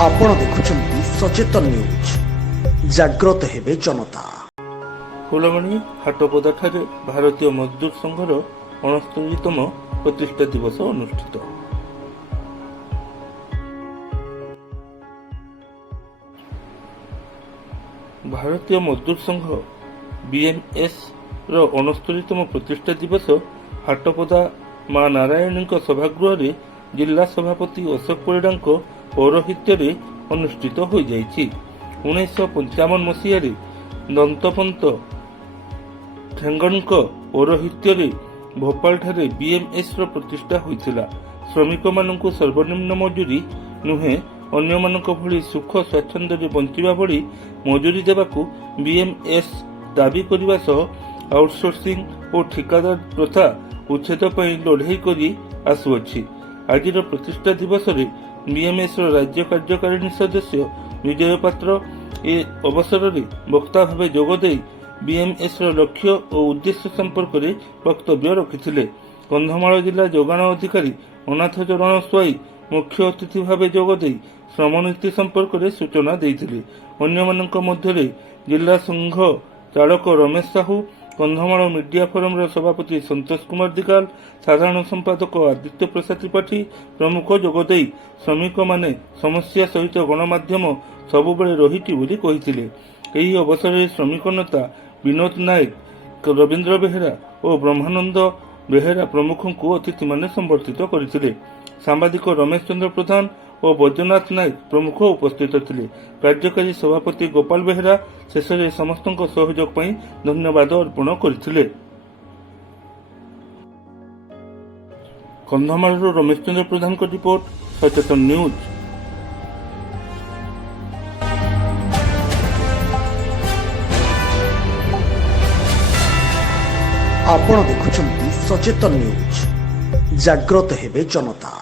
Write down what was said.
आपण देखुछंती सचेतन न्यूज जाग्रत हेबे जनता। फुलमणी हाटपदाठारे भारतीय मजदूर संघर 69तम प्रतिष्ठा दिवस अनुष्ठित। भारतीय मजदूर संघ बीएमएस रो 69तम प्रतिष्ठा दिवस हाटपदा मां नारायणी सभागृह जिला सभापति अशोक परिड़ा पौरोहित्य अनुष्ठित हो जाइछि। 1955 मसीह दंतपंत ठेंगन पौरोहित्य भोपाल ठारे बीएमएस रो प्रतिष्ठा होइथिला। श्रमिक मानकु सर्वनिम्न मजूरी नुहे अन्य मानक भली सुख स्वाच्छंद्य बंचिबा भली मजूरी देबाकू बीएमएस दाबी करने सह आउटसोर्सिंग और ठिकादार प्रथा उच्छेद पर लड़ाई करी आसुअछि। आज प्रतिष्ठा दिवस बीएमएस राज्य कार्यकारिणी सदस्य विजय पात्र ए अवसर में वक्ता भाव जोगदे बीएमएस लक्ष्य और उद्देश्य संपर्क में वक्तव्य रखिथिले। कंधमाल जिला जोगाण अधिकारी अनाथ चरण स्वाई मुख्य अतिथि भाव जोगदे श्रमनीति संपर्क में सूचना देइथिले। अन्य मानक मध्य जिला संघ चालक रमेश साहू, कंधमाल मीडिया फोरम सभापति संतोष कुमार दिगाल, साधारण संपादक आदित्य प्रसाद त्रिपाठी प्रमुख जोगदे श्रमिक माने समस्या सहित गणमाध्यम सबुबले रहिछि बोली कहिथिले। एही अवसर में श्रमिक नेता विनोद नायक, रवींद्र बेहेरा और ब्रह्मानंद बेहेरा प्रमुख को अतिथि माने संबर्धित करथिले। सांबादिक रमेश चंद्र प्रधान और बैद्यनाथ नायक प्रमुख उपस्थित थिले। कार्यकारी सभापति गोपाल बेहेरा शेष में समस्त सहयोग पर धन्यवाद अर्पण करथिले। कंधमाल रमेश चंद्र प्रधान को रिपोर्ट, सचेतन न्यूज। आपण देखुछंती सचेतन न्यूज जाग्रत हेबे जनता।